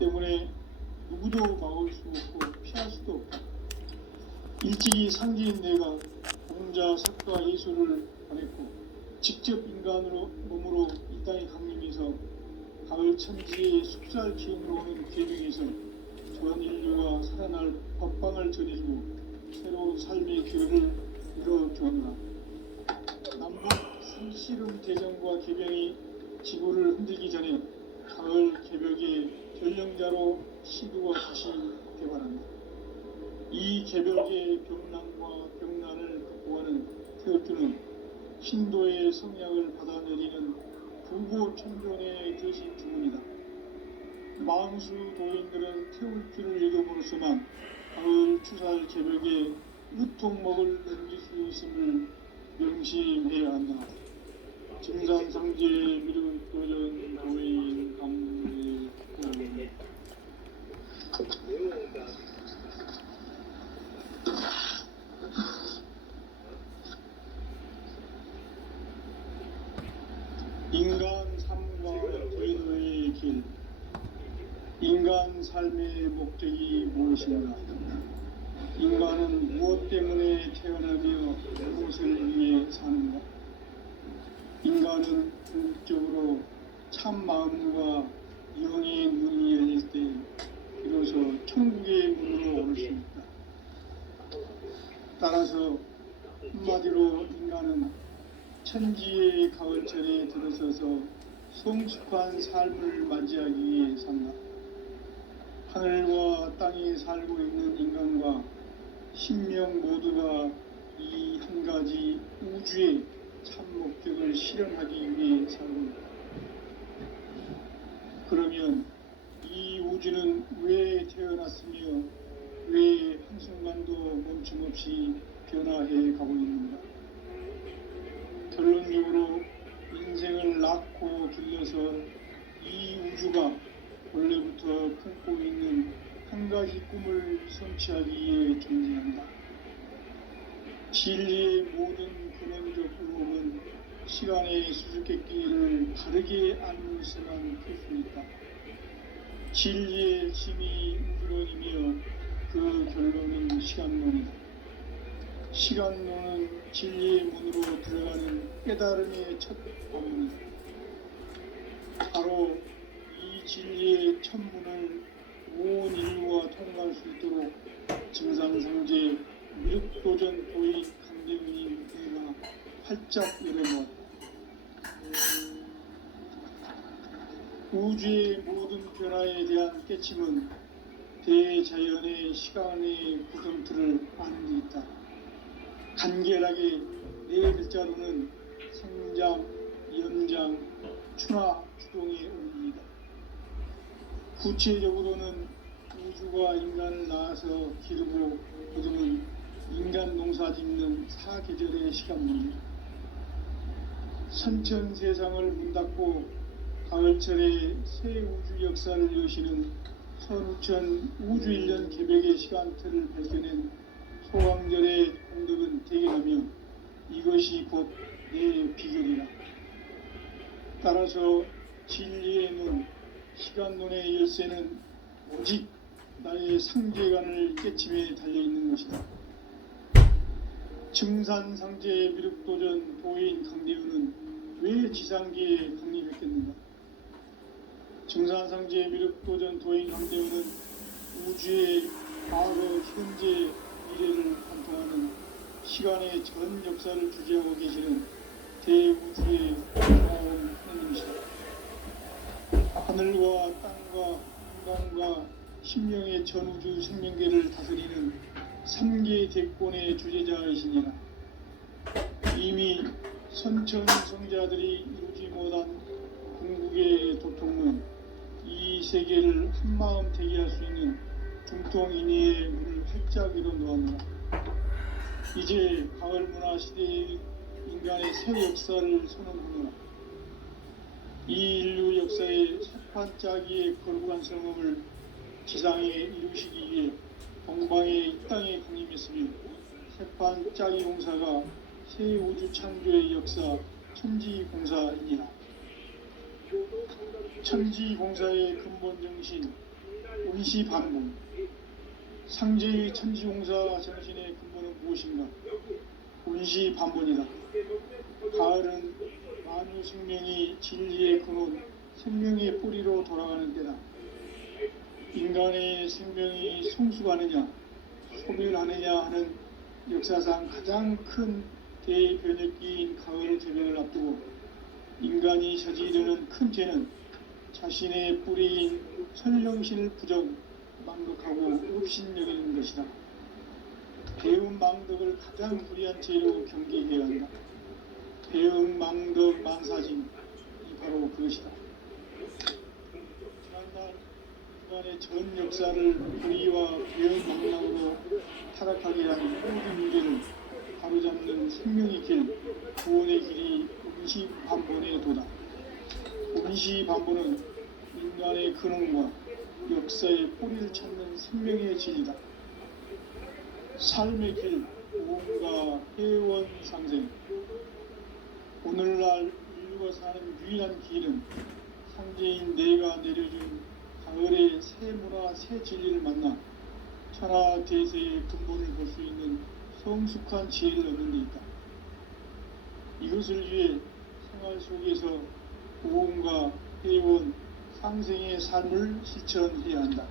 때문에 누구도 막을 수 없고 피할 수도 없다. 일찍이 상기인 내가 공자, 석가, 예수를 보냈고 직접 인간으로 몸으로 이 땅에 강림해서 가을 천지의 숙살 기운으로 오는 계명에서 전 인류가 살아날 법방을 전해주고 새로운 삶의 기회를 이뤄주었노라. 남북 상씨름 대전과 개병이 지구를 흔들기 전에 가을 개벽의 전령자로 시두가 다시 개발한다. 이 개벽의 병난과 병난을 극복하는 태극주는 신도의 성약을 받아내리는 부고 천존의 대신 주문이다. 망수 도인들은 태울주를 읽어보로서만 가을 추살 개벽에 으통먹을 넘길 수 있음을 명심해야 한다. 증산상제 미륵도전 도인 강례 인간 삶과 제도의 길. 인간 삶의 목적이 무엇인가? 인간은 무엇 때문에 태어나며 무엇을 위해 사는가? 인간은 궁극적으로 참 마음과 영의 문이 열릴 때 비로소 천국의 문으로 올 수 있다. 따라서 한마디로 인간은 천지의 가을철에 들어서서 성숙한 삶을 맞이하기 위해 산다. 하늘과 땅에 살고 있는 인간과 신명 모두가 이 한 가지 우주의 참 목적을 실현하기 위해 살고 있다. 그러면 이 우주는 왜 태어났으며 왜 한순간도 멈춤없이 변화해 가고 있는가? 결론적으로 인생을 낳고 길러서 이 우주가 원래부터 품고 있는 한 가지 꿈을 성취하기 위해 존재한다. 진리의 모든 근원적 의혹은 시간의 수수께끼를 바르게 알고서만 풀 수 있다. 진리의 핵심이 우주론이며 그 결론은 시간론이다. 시간론은 진리의 문으로 들어가는 깨달음의 첫 방문이다. 바로 이 진리의 첫 문을 온 인류가 통과할 수 있도록 증산상제 미륵도전 도인 강대훈이 내가 활짝 열어놓았다. 우주의 모든 변화에 대한 깨침은 대자연의 시간의 구성틀을 아는 데 있다. 간결하게 네 글자로는 생장, 연장, 추나 추동의 원리이다. 구체적으로는 우주가 인간을 낳아서 기르고 거두는 인간 농사 짓는 사계절의 시간문이다. 선천 세상을 문닫고 가을철에 새 우주 역사를 여시는 선우천 우주일년 개벽의 시간틀을 밝혀낸 소강절의 공덕은 대견하며 이것이 곧 내 비결이라. 따라서 진리의 눈, 시간론의 열쇠는 오직 나의 상계관을 깨침에 달려있는 것이다. 증산상제 미륵도전 도인 강대훈은 왜 지상계에 강림했겠는가? 증산상제 미륵도전 도인 강대훈은 우주의 과거, 현재, 미래를 관통하는 시간의 전 역사를 주재하고 계시는 대우주의 고마운 하나님이시다. 하늘과 땅과 인간과 심령의 전우주 생명계를 다스리는 3계 대권의 주재자이시니라. 이미 선천성자들이 이루지 못한 궁극의 도통은 이 세계를 한마음 되게 할 수 있는 중통인의의 문을 활짝 열어놓았노라. 이제 가을 문화 시대의 인간의 새 역사를 선언하노라. 이 인류 역사의 새판 짜기의 거룩한 성음을 지상에 이루시기 위해 동방의 이 땅에 강림했으며 새판 짜기 공사가 새 우주 창조의 역사 천지공사이니라. 천지공사의 근본 정신, 온시반본. 상제의 천지공사 정신의 근본은 무엇인가? 온시반본이다. 가을은 만유 생명이 진리의 근원, 생명의 뿌리로 돌아가는 때다. 인간의 생명이 성숙하느냐, 소멸하느냐 하는 역사상 가장 큰 대변혁기인 가을 개변을 앞두고 인간이 저지르는 큰 죄는 자신의 뿌리인 선령신을 부정, 망덕하고 업신여기는 것이다. 배은 망덕을 가장 불의한 죄로 경계해야 한다. 배은 망덕 만사징이 바로 그것이다. 지난날 인간의 전 역사를 불의와 배은 망락으로 타락하게 한 모든 문제를 바로잡는 생명의 길, 구원의 길이 온시반본의 도다. 온시반본은 인간의 근원과 역사의 뿌리를 찾는 생명의 진리다. 삶의 길, 무언가 해원상생. 오늘날 인류가 사는 유일한 길은 상제인 내가 내려준 가을의 새 문화, 새 진리를 만나 천하 대세의 근본을 볼 수 있는 성숙한 지혜를 얻는 데 있다. 이것을 위해 생활 속에서 보험과 회원, 상생의 삶을 실천해야 한다.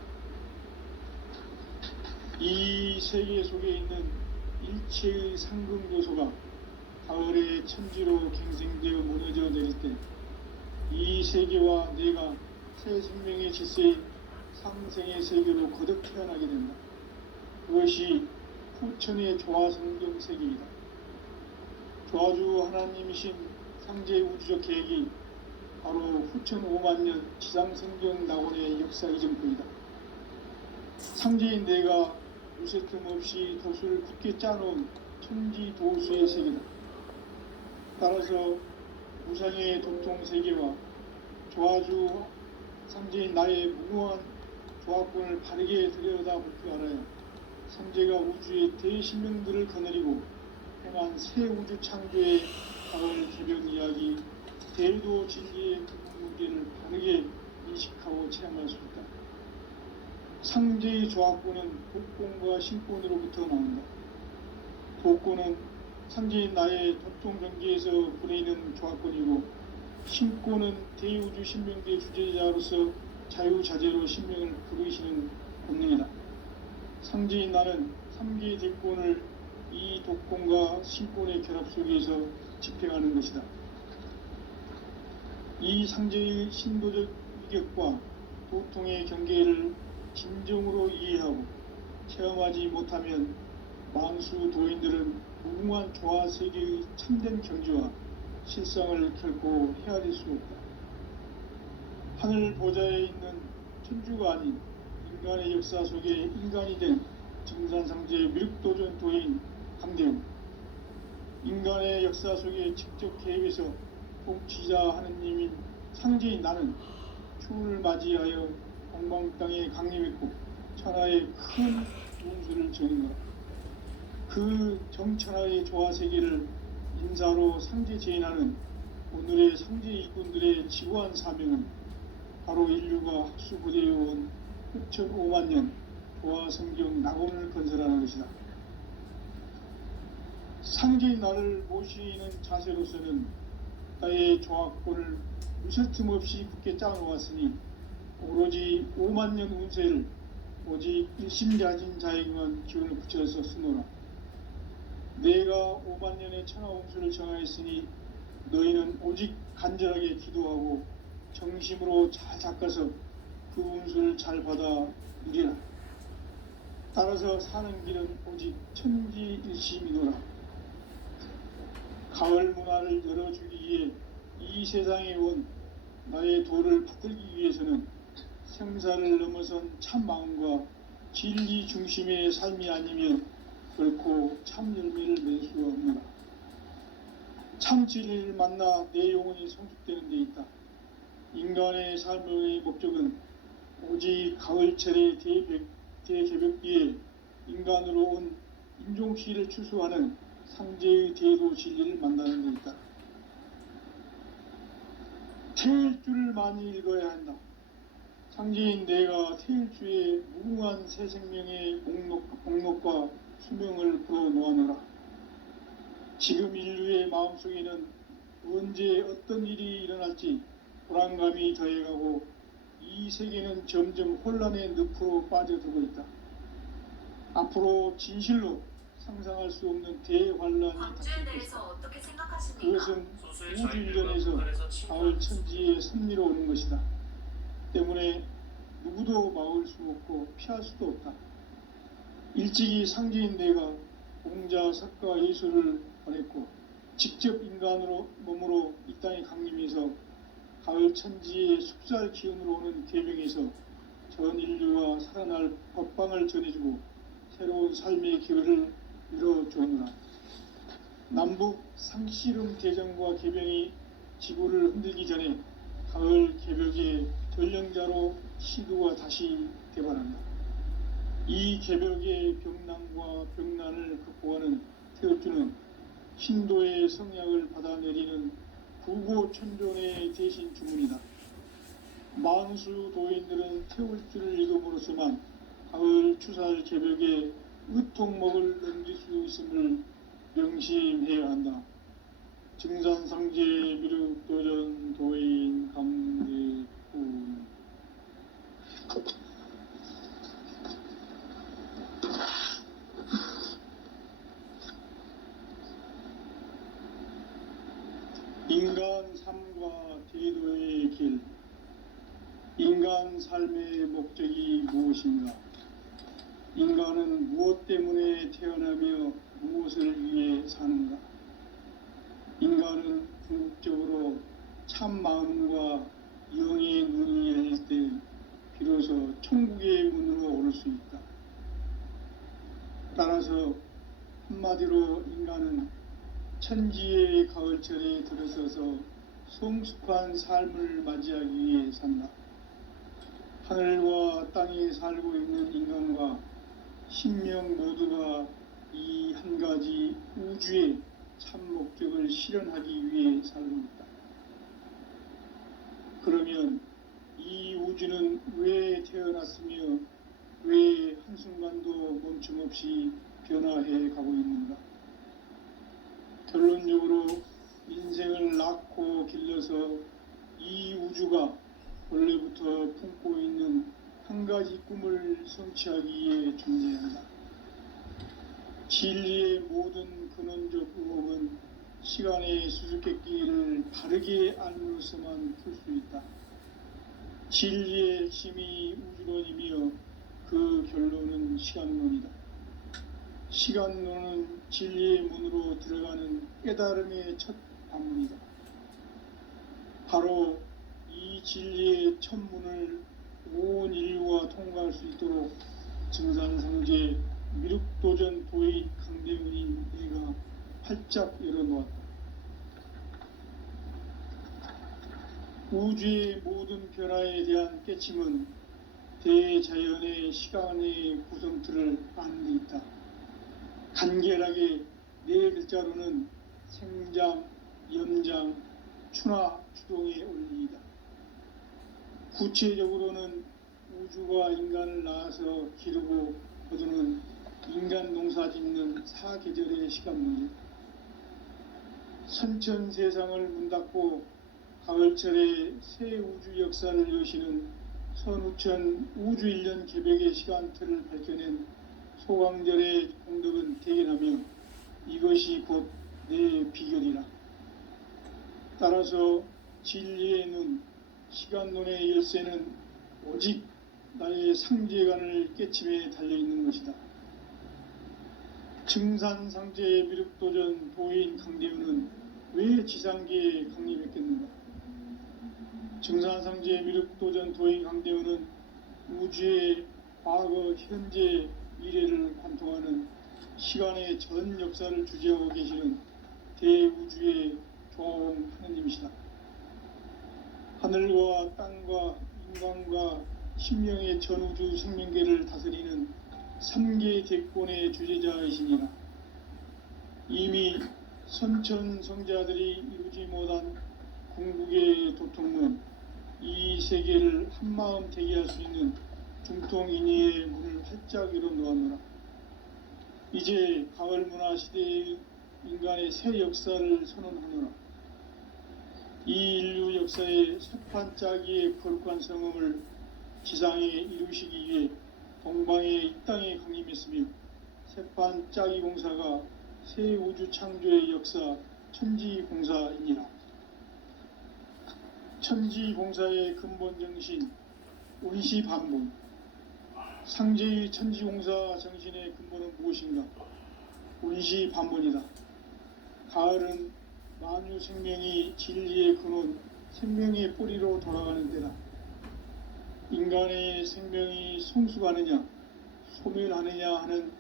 이 세계 속에 있는 일체의 상금요소가 가을의 천지로 갱생되어 무너져 내릴 때 이 세계와 내가 새 생명의 질서인 상생의 세계로 거듭 태어나게 된다. 그것이 후천의 조화성경 세계이다. 조화주 하나님이신 상제 우주적 계획이 바로 후천 5만년 지상성경 낙원의 역사 이전부이다. 상제인 내가 무쇠틈 없이 도수를 굳게 짜놓은 천지 도수의 세계다. 따라서 무상의 도통 세계와 조화주 상제인 나의 무모한 조합권을 바르게 들여다볼 줄 알아야 상제가 우주의 대신명들을 거느리고 행한 새 우주 창조의 가을 개변 이야기, 대도 진리의 근본 문제를 바르게 인식하고 체험할 수 있다. 상제의 조합권은 독권과 신권으로부터 나온다. 독권은 상제인 나의 도통 경계에서 부리는 조합권이고, 신권은 대우주 신명계 주제자로서 자유자재로 신명을 부르시는 본능이다. 상제인 나는 3개의 대권을 이 독권과 신권의 결합 속에서 집행하는 것이다. 이 상제의 신도적 위격과 도통의 경계를 진정으로 이해하고 체험하지 못하면 만수 도인들은 무궁한 조화 세계의 참된 경지와 실상을 결코 헤아릴 수 없다. 하늘 보좌에 있는 천주가 아닌 인간의 역사 속에 인간이 된 정산상제의 미륵도전 도인 강대웅, 인간의 역사 속에 직접 개입해서 통치자 하느님인 상제인 나는 추운을 맞이하여 동방 땅에 강림했고 천하의 큰 운수를 지은 것. 그 정천하의 조화 세계를 인사로 상제 제인하는 오늘의 상제 일꾼들의 지구한 사명은 바로 인류가 학수부대해온 후천 5만년 조화 성경 낙원을 건설하는 것이다. 상제인 나를 모시는 자세로서는 나의 조합권을 무쇠틈 없이 굳게 짜놓았으니 오로지 5만년 운세를 오직 일심자진 자에게만 기운을 붙여서 쓰노라. 내가 5만년의 천하운수를 정하였으니 너희는 오직 간절하게 기도하고 정심으로 잘 닦아서 그 운수를 잘 받아 누리라. 따라서 사는 길은 오직 천지일심이노라. 가을 문화를 열어주기 위해 이 세상에 온 나의 도를 붙들기 위해서는 생사를 넘어선 참 마음과 진리 중심의 삶이 아니면 결코 참 열매를 맺을 수가 없노라. 참 진리를 만나 내 영혼이 성숙되는 데 있다. 인간의 삶의 목적은 오직 가을철의 대개벽기에 인간으로 온 인종시를 추수하는 상제의 대도 진리를 만나는 데 있다. 태일주를 많이 읽어야 한다. 상제인 내가 태일주에 무궁한 새 생명의 목록과 수명을 풀어놓아노라. 지금 인류의 마음속에는 언제 어떤 일이 일어날지 불안감이 더해가고 이 세계는 점점 혼란의 늪으로 빠져들고 있다. 앞으로 진실로 상상할 수 없는 대환란이 광주에 대해서 어떻게 생각하십니까? 그것은 우주일전에서 가을 천지에 섭리로 오는 것이다. 때문에 누구도 막을 수 없고 피할 수도 없다. 일찍이 상제인 내가 공자, 석가, 예수를 보냈고 직접 인간으로 몸으로 이 땅에 강림해서 가을 천지의 숙살 기운으로 오는 계명에서 전 인류가 살아날 법방을 전해주고 새로운 삶의 기회를 이뤄주느라. 남북 상씨름 대전과 개병이 지구를 흔들기 전에 가을 개벽의 전령자로 시두가 다시 개발한다. 이 개벽의 병난과 병난을 극복하는 태엽주는 신도의 성약을 받아내리는 구고천존의 대신 주문이다. 만수 도인들은 태울주를 읽음으로써만 가을 추살 개벽의 의통목을 넘길 수 있음을 명심해야 한다. 증산상제 미륵도전 도인 강대군. 인간 삶과 대도의 길. 인간 삶의 목적이 무엇인가? 인간은 무엇 때문에 태어나며 무엇을 위해 사는가? 인간은 궁극적으로 참 마음과 영의 눈이 열릴 때 비로소 천국의 문으로 오를 수 있다. 따라서 한마디로 인간은 천지의 가을철에 들어서서 성숙한 삶을 맞이하기 위해 산다. 하늘과 땅에 살고 있는 인간과 신명 모두가 이 한 가지 우주의 참 목적을 실현하기 위해 살고 있다. 그러면 이 우주는 왜 태어났으며 왜 한순간도 멈춤없이 변화해 가고 있는가? 결론적으로 인생을 낳고 길러서 이 우주가 원래부터 품고 있는 한 가지 꿈을 성취하기 위해 존재한다. 진리의 모든 근원적 의혹은 시간의 수수께끼를 바르게 알므로서만 풀 수 있다. 진리의 핵심이 우주론이며 그 결론은 시간론이다. 시간론은 진리의 문으로 들어가는 깨달음의 첫 방문이다. 바로 이 진리의 첫 문을 온 인류가 통과할 수 있도록 증산상제 미륵도전 도의 강대문인 내가 활짝 열어놓았다. 우주의 모든 변화에 대한 깨침은 대자연의 시간의 구성틀을 아는 데 있다. 간결하게 네 글자로는 생장, 염장, 추나 추동의 원리이다. 구체적으로는 우주가 인간을 낳아서 기르고 거두는 인간 농사 짓는 사계절의 시간문이다. 선천 세상을 문 닫고 가을철에 새 우주 역사를 여시는 선우천 우주일년 개벽의 시간틀을 밝혀낸 소강절의 공덕은 대견하며 이것이 곧 내 비결이라. 따라서 진리의 눈, 시간론의 열쇠는 오직 나의 상제관을 깨침에 달려있는 것이다. 증산상제 미륵도전 도인 강대우는 왜 지상계에 강림했겠는가? 증산상제 미륵도전 도인 강대우는 우주의 과거, 현재, 미래를 관통하는 시간의 전 역사를 주재하고 계시는 대우주의 조화홍 하느님이시다. 하늘과 땅과 인간과 신명의 전우주 생명계를 다스리는 3계 대권의 주제자이시니라. 이미 선천 성자들이 이루지 못한 궁극의 도통론, 이 세계를 한마음 되게 할 수 있는 중통인의의 문을 활짝 열어 놓았노라. 이제 가을 문화 시대의 인간의 새 역사를 선언하노라. 이 인류 역사의 새판 짜기의 거룩한 성음을 지상에 이루시기 위해 동방의 이 땅에 강림했으며 새판 짜기 공사가 새 우주 창조의 역사 천지공사이니라. 천지공사의 근본 정신 운시반본. 상제의 천지공사 정신의 근본은 무엇인가? 운시반본이다. 가을은 만유 생명이 진리의 근원, 생명의 뿌리로 돌아가는 때다. 인간의 생명이 성숙하느냐, 소멸하느냐 하는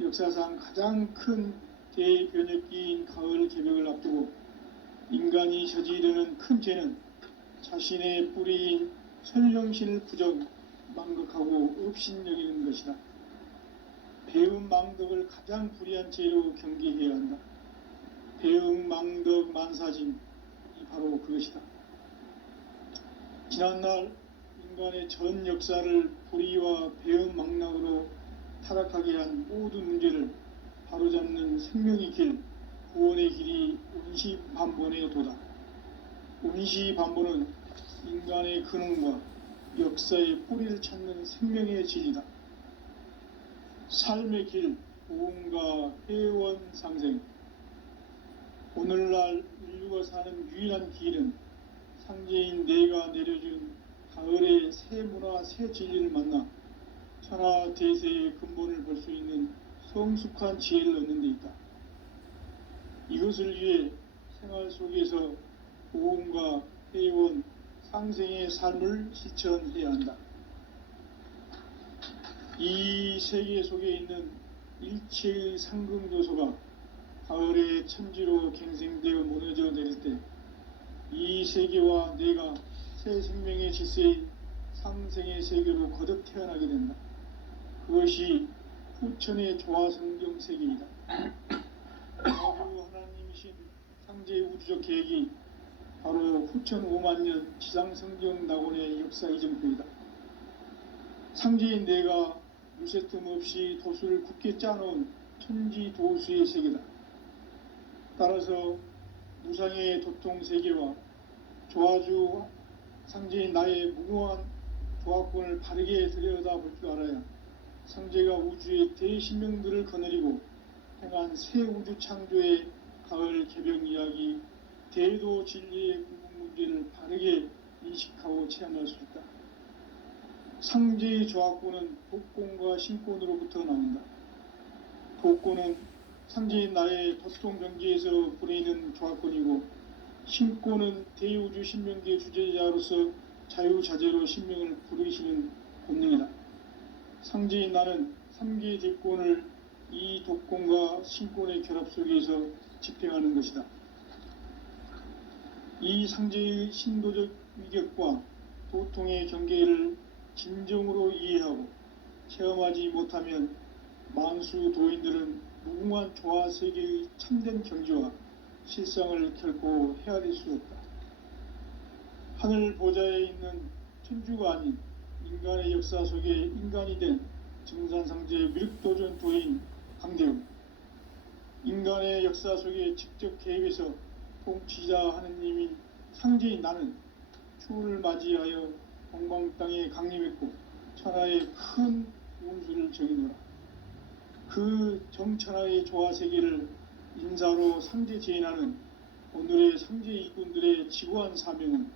역사상 가장 큰 대변혁기인 가을 개벽을 앞두고 인간이 저지르는 큰 죄는 자신의 뿌리인 설령신을 부정, 망극하고 업신여기는 것이다. 배음 망덕을 가장 불의한 죄로 경계해야 한다. 배음 망덕 만사진이 바로 그것이다. 지난날 인간의 전 역사를 불의와 배음 망락으로 타락하게 한 모든 문제를 바로잡는 생명의 길, 구원의 길이 운시반본의 도다. 운시반본은 인간의 근원과 역사의 뿌리를 찾는 생명의 진리다. 삶의 길, 보험과 회원 상생. 오늘날 인류가 사는 유일한 길은 상제인 내가 내려준 가을의 새 문화, 새 진리를 만나 천하 대세의 근본을 볼 수 있는 성숙한 지혜를 얻는 데 있다. 이것을 위해 생활 속에서 보험과 회원, 상생의 삶을 실천해야 한다. 이 세계 속에 있는 일체의 상금 요소가 가을의 천지로 갱생되어 무너져 내릴 때 이 세계와 내가 새 생명의 질서인 상생의 세계로 거듭 태어나게 된다. 그것이 후천의 조화성경 세계이다. 아주 하나님이신 상제의 우주적 계획이 바로 후천 5만년 지상성경 낙원의 역사 이정표이다. 상제인 내가 무쇠틈 없이 도수를 굳게 짜놓은 천지 도수의 세계다. 따라서 무상의 도통 세계와 조화주 상제인 나의 무궁한 조화권을 바르게 들여다볼 줄 알아야 상제가 우주의 대신명들을 거느리고 행한 새 우주 창조의 가을 개벽 이야기, 대도 진리의 궁극 문제를 바르게 인식하고 체험할 수 있다. 상제의 조화권은 독권과 신권으로부터 나온다. 독권은 상제인 나의 도통 경지에서 부리는 조화권이고, 신권은 대우주 신명기의 주제자로서 자유자재로 신명을 부르시는 본능이다. 상제인 나는 3개의 대권을 이 독권과 신권의 결합 속에서 집행하는 것이다. 이 상제의 신도적 위격과 도통의 경계를 진정으로 이해하고 체험하지 못하면 만수 도인들은 무궁한 조화 세계의 참된 경지와 실상을 결코 헤아릴 수 없다. 하늘 보좌에 있는 천주가 아닌 인간의 역사 속에 인간이 된 증산상제의 미륵도전 도인 강대웅, 인간의 역사 속에 직접 개입해서 통치자 하느님인 상제인 나는 추운을 맞이하여 동방 땅에 강림했고 천하의 큰 운수를 정해놓으라. 그 정천하의 조화세계를 인사로 상제 제인하는 오늘의 상제 이군들의 지구한 사명은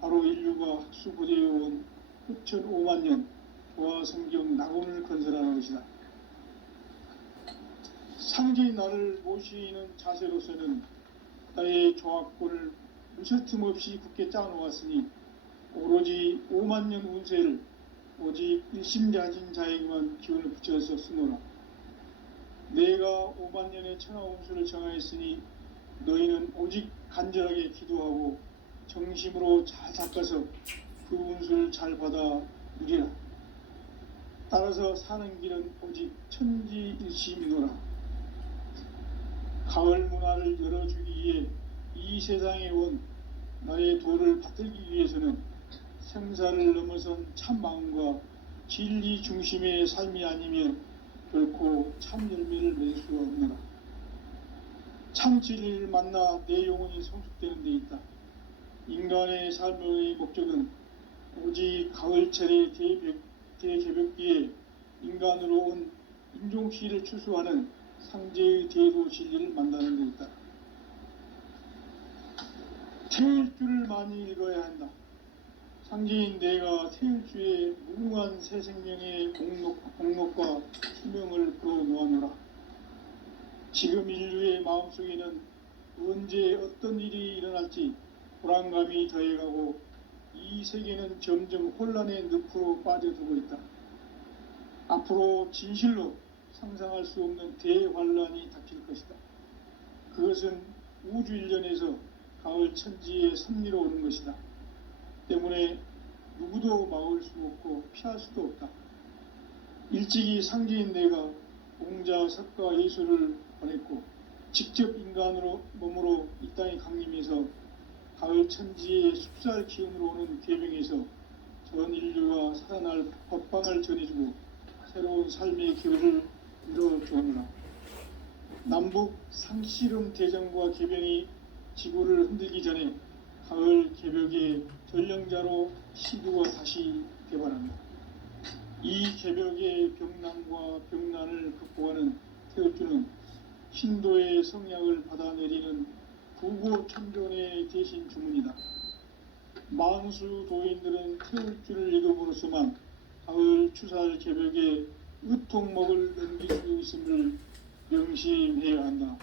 바로 인류가 학수고대해온 후천 5만년 조화성경 낙원을 건설하는 것이다. 상제인 나를 모시는 자세로서는 나의 조화권을 무쇠틈 없이 굳게 짜놓았으니 오로지 5만년 운세를 오직 일심자진 자에게만 기운을 붙여서 쓰노라. 내가 5만년의 천하 운수를 정하였으니 너희는 오직 간절하게 기도하고 정심으로 잘 닦아서 그 운수를 잘 받아 누리라. 따라서 사는 길은 오직 천지일심이노라. 가을 문화를 열어주기 위해 이 세상에 온 나의 도를 받들기 위해서는 생사를 넘어선 참 마음과 진리 중심의 삶이 아니면 결코 참 열매를 맺을 수가 없노라. 참 진리를 만나 내 영혼이 성숙되는 데 있다. 인간의 삶의 목적은 오직 가을철의 대개벽기에 인간으로 온 인종시를 추수하는 상제의 대도 진리를 만나는 데 있다. 태일주를 많이 읽어야 한다. 상제인 내가 태일주의 무궁한 새 생명의 공록과 수명을 불어놓아노라. 지금 인류의 마음속에는 언제 어떤 일이 일어날지 불안감이 더해가고 이 세계는 점점 혼란의 늪으로 빠져들고 있다. 앞으로 진실로 상상할 수 없는 대환란이 닥칠 것이다. 그것은 우주 일련에서 가을 천지의 섭리로 오는 것이다. 때문에 누구도 막을 수 없고 피할 수도 없다. 일찍이 상제인 내가 공자, 석가, 예수를 보냈고 직접 인간으로 몸으로 이 땅에 강림해서 가을 천지의 숲살 기운으로 오는 계명에서 전 인류가 살아날 법방을 전해주고 새로운 삶의 기회를 이뤄주오노라. 남북 상씨름 대전과 개병이 지구를 흔들기 전에 가을 개벽의 전령자로 시두가 다시 개발한다. 이 개벽의 병난과 병난을 극복하는 태울주는 신도의 성약을 받아내리는 부고천존의 대신 주문이다. 만수 도인들은 태울주를 읽음으로써만 가을 추살 개벽의 으통목을 넘길 수 있음을 명심해야 한다.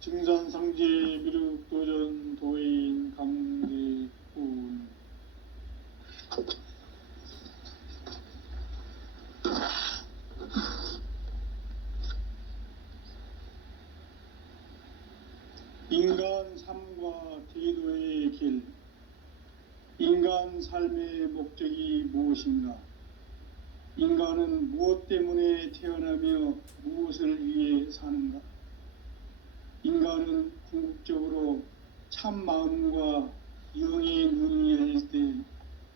증산상제 미륵도전 도인 강대군. 인간 삶과 대도의 길. 인간 삶의 목적이 무엇인가? 인간은 무엇 때문에 태어나며 무엇을 위해 사는가? 인간은 궁극적으로 참 마음과 영의 눈이 열릴 때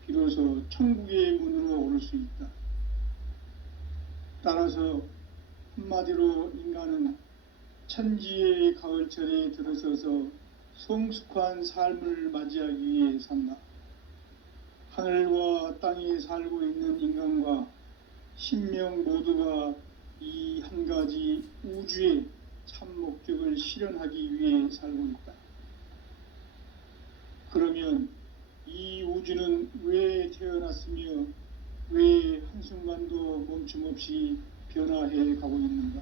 비로소 천국의 문으로 오를 수 있다. 따라서 한마디로 인간은 천지의 가을철에 들어서서 성숙한 삶을 맞이하기 위해 산다. 하늘과 땅에 살고 있는 인간과 신명 모두가 이 한 가지 우주의 참 목적을 실현하기 위해 살고 있다. 그러면 이 우주는 왜 태어났으며 왜 한순간도 멈춤없이 변화해 가고 있는가?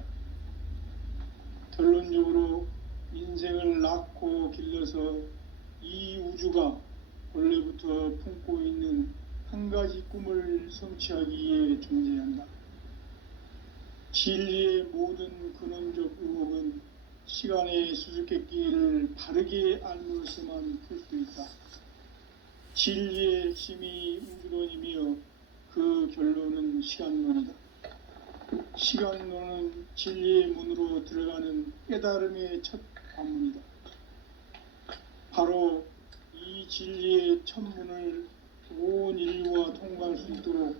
결론적으로 인생을 낳고 길러서 이 우주가 원래부터 품고 있는 한 가지 꿈을 성취하기 위해 존재한다. 진리의 모든 근원적 의혹은 시간의 수수께끼를 바르게 알므로서만 풀 수 있다. 진리의 핵심이 우주론이며 그 결론은 시간론이다. 시간론은 진리의 문으로 들어가는 깨달음의 첫 관문이다. 바로 이 진리의 첫 문을 온 인류가 통과할 수 있도록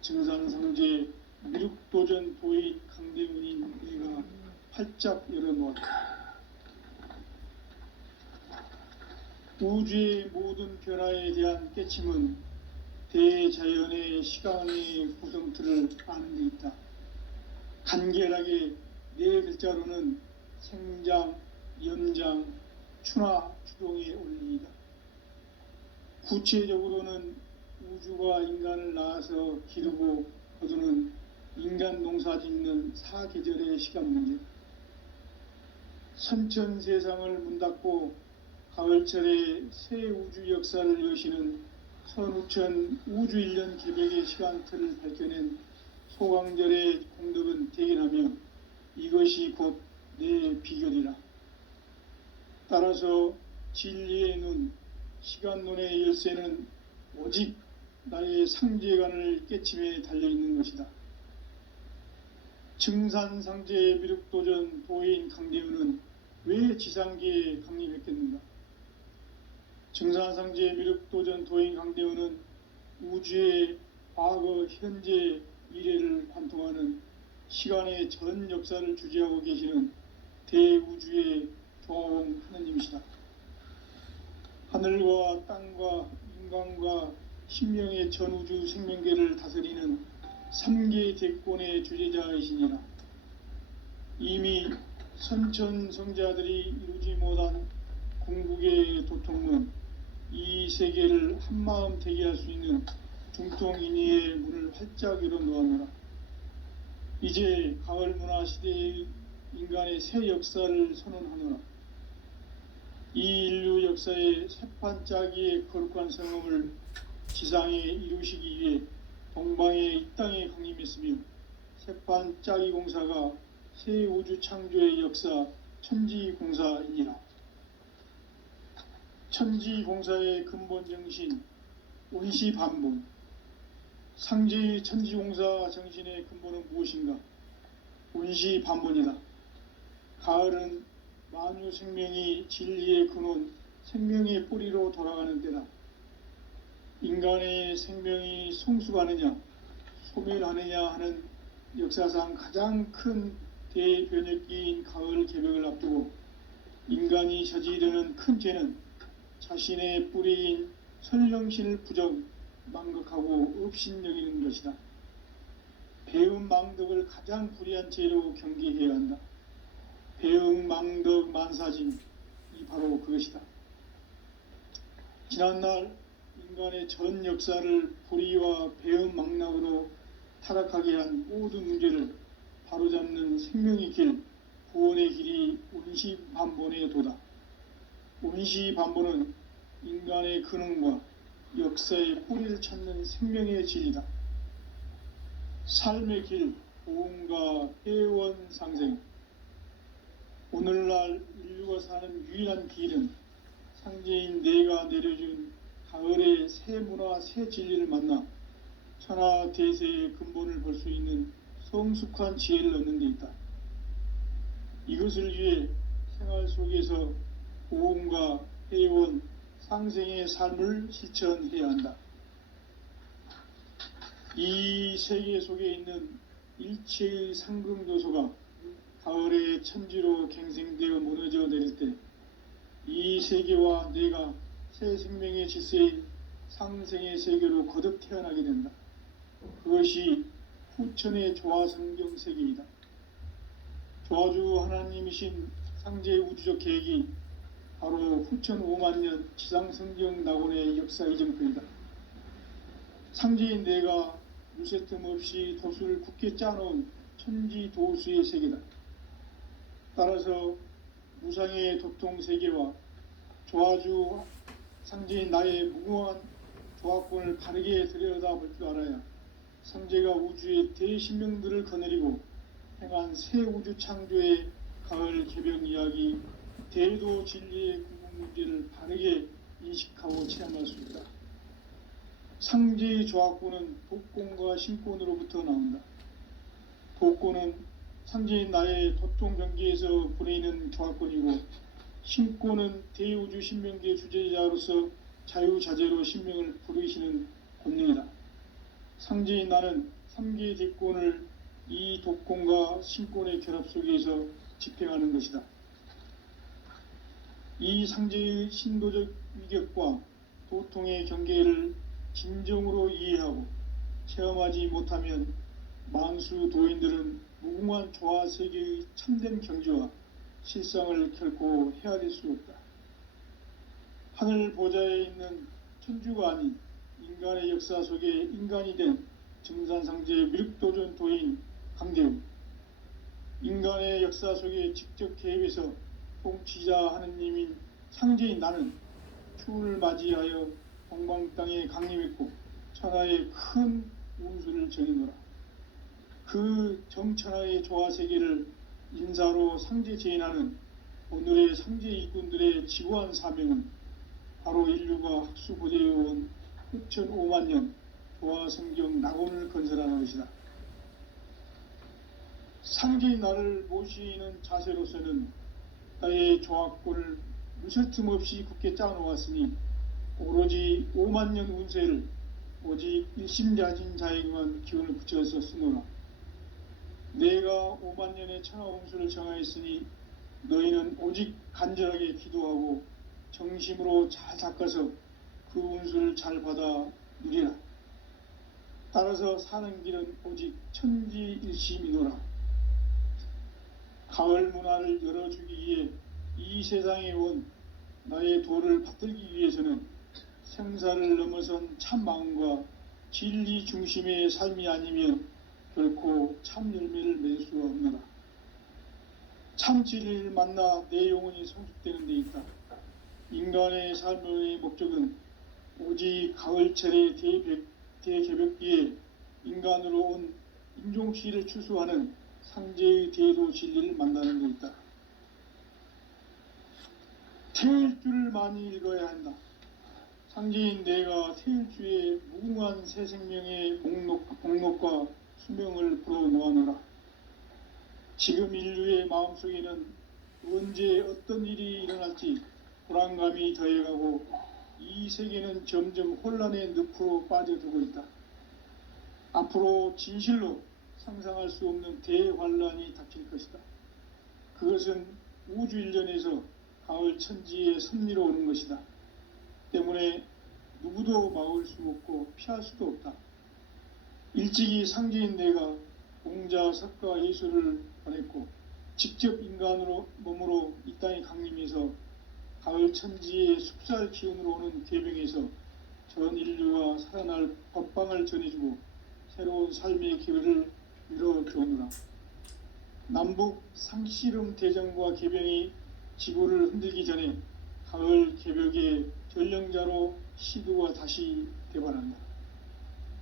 증산상제 미륵도전 도인 강대훈인 내가 활짝 열어놓았다. 우주의 모든 변화에 대한 깨침은 대자연의 시간의 구성틀을 아는 데 있다. 간결하게 네 글자로는 생장, 연장, 추나 추동의 원리이다. 구체적으로는 우주가 인간을 낳아서 기르고 거두는 인간 농사 짓는 사계절의 시간 문제. 선천 세상을 문 닫고 가을철에 새 우주 역사를 여시는 선우천 우주 1년 개벽의 시간틀을 밝혀낸 소강절의 공덕은 대견하며 이것이 곧 내 비결이라. 따라서 진리의 눈, 시간론의 열쇠는 오직 나의 상제관을 깨침에 달려있는 것이다. 증산상제 미륵도전 도인 강대훈은 왜 지상계에 강림했겠는가? 증산상제 미륵도전 도인 강대훈은 우주의 과거, 현재, 미래를 관통하는 시간의 전 역사를 주재하고 계시는 대우주의 조화홍 하느님이시다. 하늘과 땅과 인간과 신명의 전우주 생명계를 다스리는 삼계 대권의 주재자이시니라. 이미 선천성자들이 이루지 못한 궁극의 도통은 이 세계를 한마음 되게 할 수 있는 중통인의의 문을 활짝 열어 놓아노라. 이제 가을 문화 시대의 인간의 새 역사를 선언하노라. 이 인류 역사의 새판짜기의 거룩한 성험을 지상에 이루시기 위해 동방의 이 땅에 강림했으며 새판짜기 공사가 새 우주 창조의 역사 천지공사이니라. 천지공사의 근본 정신 온시반본. 상제의 천지공사 정신의 근본은 무엇인가? 온시반본이다. 가을은 만유 생명이 진리의 근원, 생명의 뿌리로 돌아가는 때다. 인간의 생명이 성숙하느냐, 소멸하느냐 하는 역사상 가장 큰 대변혁기인 가을 개벽을 앞두고 인간이 저지르는 큰 죄는 자신의 뿌리인 선령신을 부정, 망각하고 업신여기는 것이다. 배음 망덕을 가장 불의한 죄로 경계해야 한다. 배음 망덕 만사짐이 바로 그것이다. 지난날 인간의 전 역사를 불의와 배음 망락으로 타락하게 한 모든 문제를 바로잡는 생명의 길, 구원의 길이 온시반본의 도다. 온시반본은 인간의 근원과 역사의 뿌리를 찾는 생명의 진리다. 삶의 길, 보험과 회원 상생. 오늘날 인류가 사는 유일한 길은 상제인 내가 내려준 가을의 새 문화, 새 진리를 만나 천하대세의 근본을 볼 수 있는 성숙한 지혜를 얻는 데 있다. 이것을 위해 생활 속에서 보험과 회원, 상생의 삶을 실천해야 한다. 이 세계 속에 있는 일체의 상금요소가 가을의 천지로 갱생되어 무너져 내릴 때 이 세계와 내가 새 생명의 질서인 상생의 세계로 거듭 태어나게 된다. 그것이 후천의 조화성경 세계이다. 조화주 하나님이신 상제 우주적 계획이 바로 후천 5만년 지상성경 낙원의 역사 이정표이다. 상제인 내가 무쇠 틈 없이 도수를 굳게 짜놓은 천지도수의 세계다. 따라서 무상의 도통세계와 조화주 상제인 나의 무궁한 조화권을 바르게 들여다볼 줄 알아야 상제가 우주의 대신명들을 거느리고 행한 새 우주 창조의 가을 개벽 이야기, 대도 진리의 궁극 문제를 바르게 인식하고 체험할 수 있다. 상제의 조화권은 독권과 신권으로부터 나온다. 독권은 상제인 나의 도통 경계에서 보내는 조화권이고, 신권은 대우주 신명계 주제자로서 자유자재로 신명을 부르시는 권능이다. 상제인 나는 3개 대권을 이 독권과 신권의 결합 속에서 집행하는 것이다. 이 상제의 신도적 위격과 도통의 경계를 진정으로 이해하고 체험하지 못하면 만수 도인들은 무궁한 조화 세계의 참된 경지와 실상을 결코 헤아릴 수 없다. 하늘 보좌에 있는 천주가 아닌 인간의 역사 속에 인간이 된 증산상제의 미륵도전 도인 강대우, 인간의 역사 속에 직접 개입해서 통치자 하느님인 상제인 나는 추운을 맞이하여 동방 땅에 강림했고 천하의 큰 운수를 정해노라. 그 정천하의 조화세계를 인사로 상제 제인하는 오늘의 상제 일꾼들의 지구한 사명은 바로 인류가 학수고대해온 후천 5만년 조화성경 낙원을 건설하는 것이다. 상제인 나를 모시는 자세로서는 나의 조화권을 무쇠틈 없이 굳게 짜놓았으니 오로지 5만년 운세를 오직 일심자진 자에게만 기운을 붙여서 쓰노라. 내가 5만 년의 천하홍수를 정하였으니 너희는 오직 간절하게 기도하고 정심으로 잘 닦아서 그 운수를 잘 받아 누리라. 따라서 사는 길은 오직 천지일심이노라. 가을 문화를 열어주기 위해 이 세상에 온 나의 도를 받들기 위해서는 생사를 넘어선 참 마음과 진리 중심의 삶이 아니면 결코 참 열매를 맺을 수가 없노라. 참 진리를 만나 내 영혼이 성숙되는 데 있다. 인간의 삶의 목적은 오직 가을철의 대개벽기에 인간으로 온 인종치를 추수하는 상제의 대도 진리를 만나는 데 있다. 태일주를 많이 읽어야 한다. 상제인 내가 태일주의 무궁한 새 생명의 목록과 수명을 불어놓아노라. 지금 인류의 마음속에는 언제 어떤 일이 일어날지 불안감이 더해가고 이 세계는 점점 혼란의 늪으로 빠져들고 있다. 앞으로 진실로 상상할 수 없는 대환란이 닥칠 것이다. 그것은 우주 일련에서 가을 천지의 섭리로 오는 것이다. 때문에 누구도 막을 수 없고 피할 수도 없다. 일찍이 상제인 내가 공자, 석가, 예수를 보냈고 직접 인간으로 몸으로 이 땅에 강림해서 가을 천지의 숲살 기운으로 오는 계명에서 전 인류가 살아날 법방을 전해주고 새로운 삶의 기회를 이뤄주오노라. 남북 상씨름 대전과 개병이 지구를 흔들기 전에 가을 개벽의 전령자로 시두가 다시 되발한다.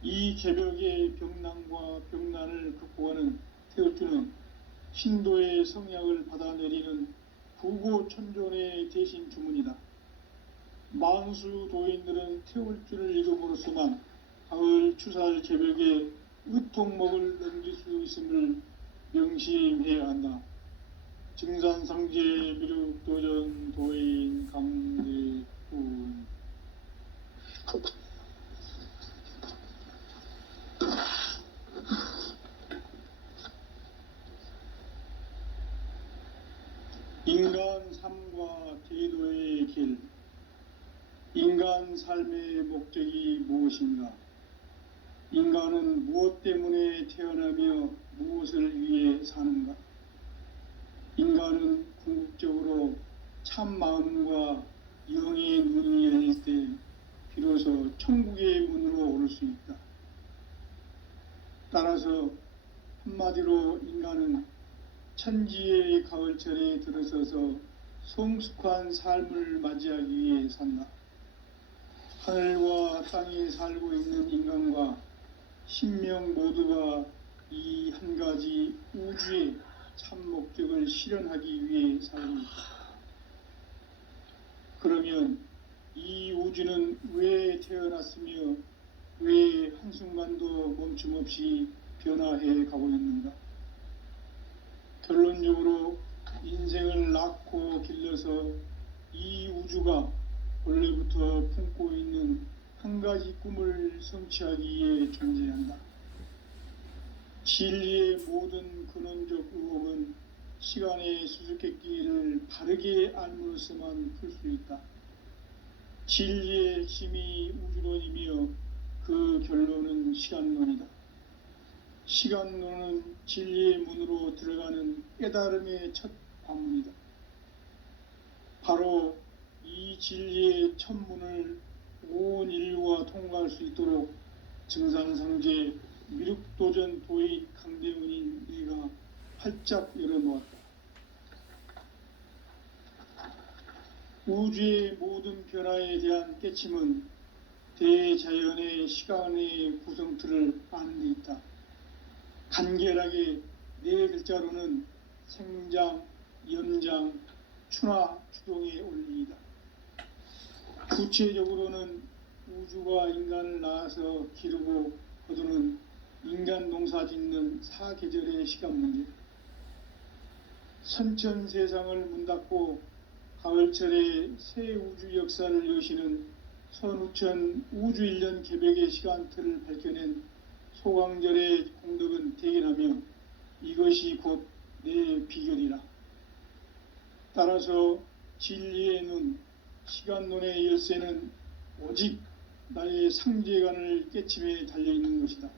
이 개벽의 병난과 병난을 극복하는 태울주는 신도의 성약을 받아내리는 구고천존의 대신 주문이다. 만수 도인들은 태울주를 읽음으로써만 가을 추살 개벽의 의통목을 넘길 수 있음을 명심해야 한다. 증산상제 미륵도전 도인 강대훈. 인간 삶과 제도의 길. 인간 삶의 목적이 무엇인가? 인간은 무엇 때문에 태어나며 무엇을 위해 사는가? 인간은 궁극적으로 참 마음과 영의 눈이 열릴 때 비로소 천국의 문으로 오를 수 있다. 따라서 한마디로 인간은 천지의 가을철에 들어서서 성숙한 삶을 맞이하기 위해 산다. 하늘과 땅에 살고 있는 인간과 신명 모두가 이 한 가지 우주의 참 목적을 실현하기 위해 살고 있다. 그러면 이 우주는 왜 태어났으며 왜 한순간도 멈춤 없이 변화해 가고 있는가? 결론적으로 인생을 낳고 길러서 이 우주가 원래부터 품고 있는 한 가지 꿈을 성취하기 위해 존재한다. 진리의 모든 근원적 의혹은 시간의 수수께끼를 바르게 알므로서만 풀 수 있다. 진리의 핵심이 우주론이며 그 결론은 시간론이다. 시간론은 진리의 문으로 들어가는 깨달음의 첫 관문이다. 바로 이 진리의 첫 문을 온 인류가 통과할 수 있도록 증산상제 미륵도전 도인 강대훈인 네가 활짝 열어놓았다. 우주의 모든 변화에 대한 깨침은 대자연의 시간의 구성틀을 아는 데 있다. 간결하게 네 글자로는 생장, 연장, 추나 추동의 원리이다. 구체적으로는 우주가 인간을 낳아서 기르고 거두는 인간 농사 짓는 사계절의 시간 문제. 선천 세상을 문 닫고 가을철에 새 우주 역사를 여시는 선우천 우주일년 개벽의 시간틀을 밝혀낸 소강절의 공덕은 대견하며 이것이 곧 내 비결이라. 따라서 진리의 눈, 시간론의 열쇠는 오직 나의 상제관을 깨침에 달려있는 것이다.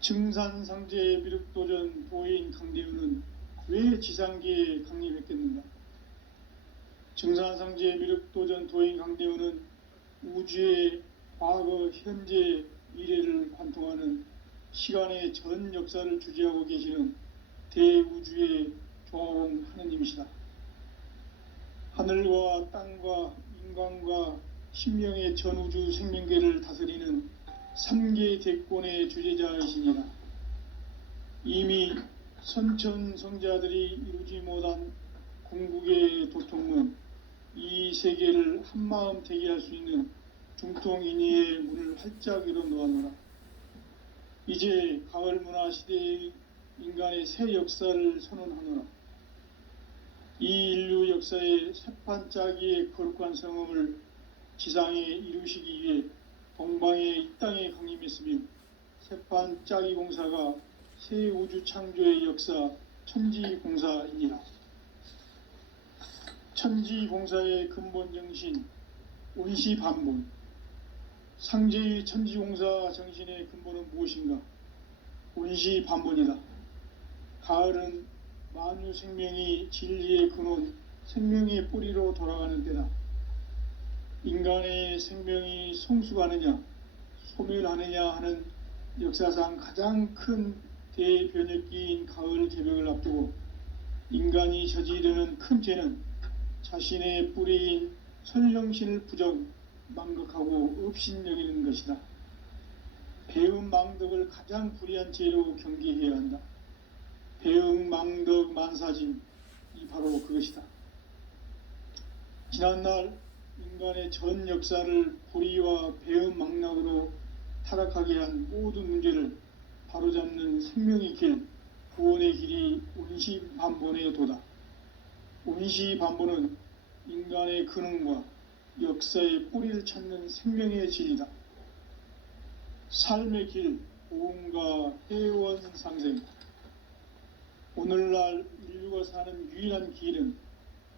증산상제의 미륵도전 도인 강대우는 왜 지상계에 강림했겠는가? 증산상제의 미륵도전 도인 강대우는 우주의 과거, 현재, 미래를 관통하는 시간의 전 역사를 주재하고 계시는 대우주의 조화원 하느님이시다. 하늘과 땅과 인간과 신명의 전우주 생명계를 다스리는 3계 대권의 주재자이시니라. 이미 선천성자들이 이루지 못한 궁극의 도통은 이 세계를 한마음 되게 할 수 있는 중통인의의 문을 활짝 열어 놓아노라. 이제 가을 문화 시대의 인간의 새 역사를 선언하노라. 이 인류 역사의 새판 짜기의 거룩한 성음을 지상에 이루시기 위해 동방의 이 땅에 강림했으며 새판 짜기 공사가 새 우주 창조의 역사 천지공사이니라. 천지공사의 근본 정신 온시반본. 상제의 천지공사 정신의 근본은 무엇인가? 온시반본이다. 가을은 만유 생명이 진리의 근원, 생명의 뿌리로 돌아가는 때다. 인간의 생명이 성숙하느냐, 소멸하느냐 하는 역사상 가장 큰 대변혁기인 가을 개벽을 앞두고 인간이 저지르는 큰 죄는 자신의 뿌리인 선령신을 부정, 망극하고 업신여기는 것이다. 배음 망덕을 가장 불의한 죄로 경계해야 한다. 배음 망덕 만사진, 이 바로 그것이다. 지난날 인간의 전 역사를 불의와 배음 망락으로 타락하게 한 모든 문제를 바로잡는 생명의 길, 구원의 길이 온시반본의 도다. 온시반본은 인간의 근원과 역사의 뿌리를 찾는 생명의 진리다. 삶의 길, 보험과 회원 상생. 오늘날 인류가 사는 유일한 길은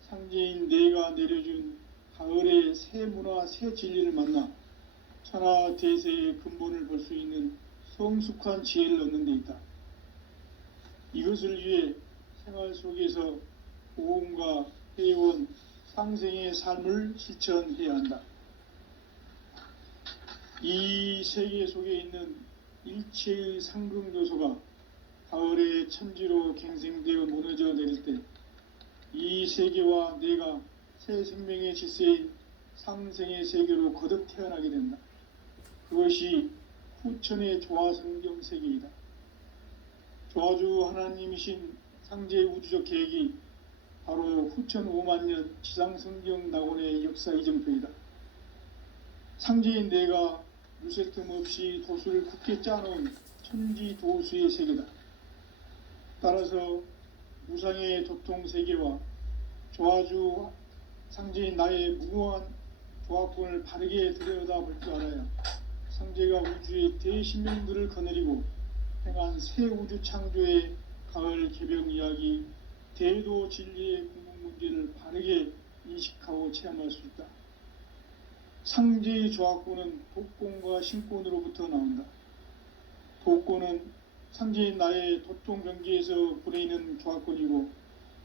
상제인 내가 내려준 가을의 새 문화, 새 진리를 만나 천하 대세의 근본을 볼 수 있는 성숙한 지혜를 얻는 데 있다. 이것을 위해 생활 속에서 보험과 회원, 상생의 삶을 실천해야 한다. 이 세계 속에 있는 일체의 상승요소가 가을의 천지로 갱생되어 무너져 내릴 때 이 세계와 내가 새 생명의 질서인 상생의 세계로 거듭 태어나게 된다. 그것이 후천의 조화성경 세계이다. 조화주 하나님이신 상제의 우주적 계획이 바로 후천 5만년 지상성경 낙원의 역사 이정표이다. 상제인 내가 무쇠 틈 없이 도수를 굳게 짜놓은 천지도수의 세계다. 따라서 무상의 도통 세계와 조화주 상제인 나의 무궁한 조화권을 바르게 들여다볼 줄 알아야 상제가 우주의 대신명들을 거느리고 행한 새 우주 창조의 가을 개벽 이야기, 대도 진리의 궁극 문제를 바르게 인식하고 체험할 수 있다. 상제의 조화권은 독권과 신권으로부터 나온다. 독권은 상제인 나의 도통 경계에서 부리는 조화권이고,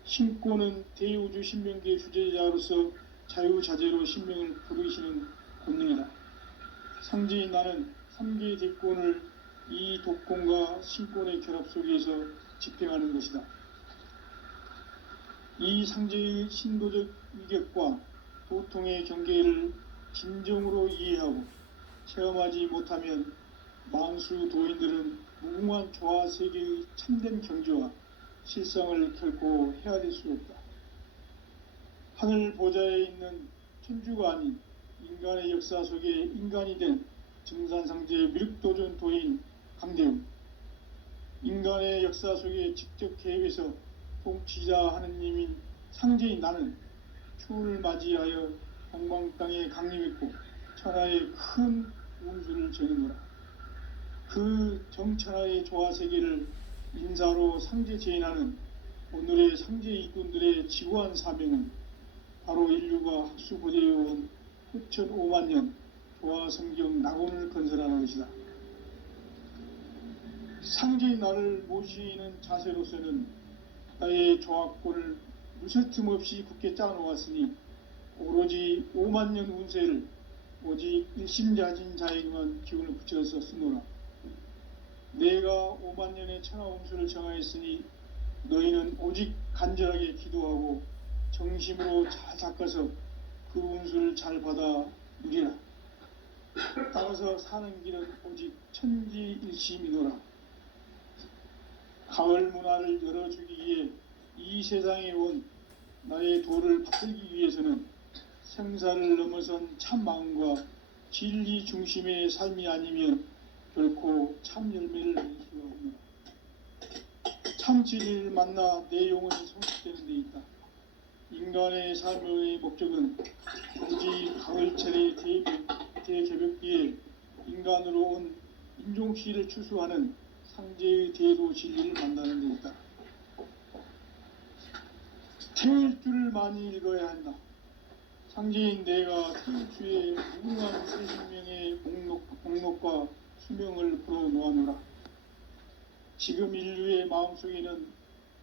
신권은 대우주 신명계의 주제자로서 자유자재로 신명을 부르시는 권능이다. 상제인 나는 3계 대권을 이 독권과 신권의 결합 속에서 집행하는 것이다. 이 상제의 신도적 위격과 도통의 경계를 진정으로 이해하고 체험하지 못하면 만수 도인들은 무궁한 조화 세계의 참된 경지와 실상을 결코 헤아릴 수 없다. 하늘 보좌에 있는 천주가 아닌 인간의 역사 속에 인간이 된 증산상제의 미륵도전 도인 강대우. 인간의 역사 속에 직접 개입해서 통치자 하느님인 상제인 나는 추을 맞이하여 동방 땅에 강림했고 천하의 큰 운수를 정해노라. 그 정천하의 조화세계를 인사로 상제 제인하는 오늘의 상제 일꾼들의 지구한 사명은 바로 인류가 학수고대해온 후천 5만 년 조화성경 낙원을 건설하는 것이다. 상제의 나를 모시는 자세로서는 나의 조합권을 무술 틈 없이 굳게 짜놓았으니 오로지 5만 년 운세를 오직 일심자진 자에게만 기운을 붙여서 쓰노라. 내가 5만 년의 천하 운수를 정하였으니 너희는 오직 간절하게 기도하고 정심으로 잘 닦아서 그 운수를 잘 받아 누리라. 따라서 사는 길은 오직 천지일심이노라. 가을 문화를 열어주기 위해 이 세상에 온 나의 도를 받들기 위해서는 생사를 넘어선 참 마음과 진리 중심의 삶이 아니면 결코 참 열매를 낼 수가 없노라. 참 진리를 만나 내 영혼이 성숙되는 데 있다. 인간의 삶의 목적은 오직 가을철의 대개벽기에 인간으로 온 인종시를 추수하는 상제의 대도 진리를 만나는 데 있다. 태일 줄을 많이 읽어야 한다. 상제인 내가 태일주의 무궁한 새 생명의 목록과 수명을 풀어놓아노라. 지금 인류의 마음속에는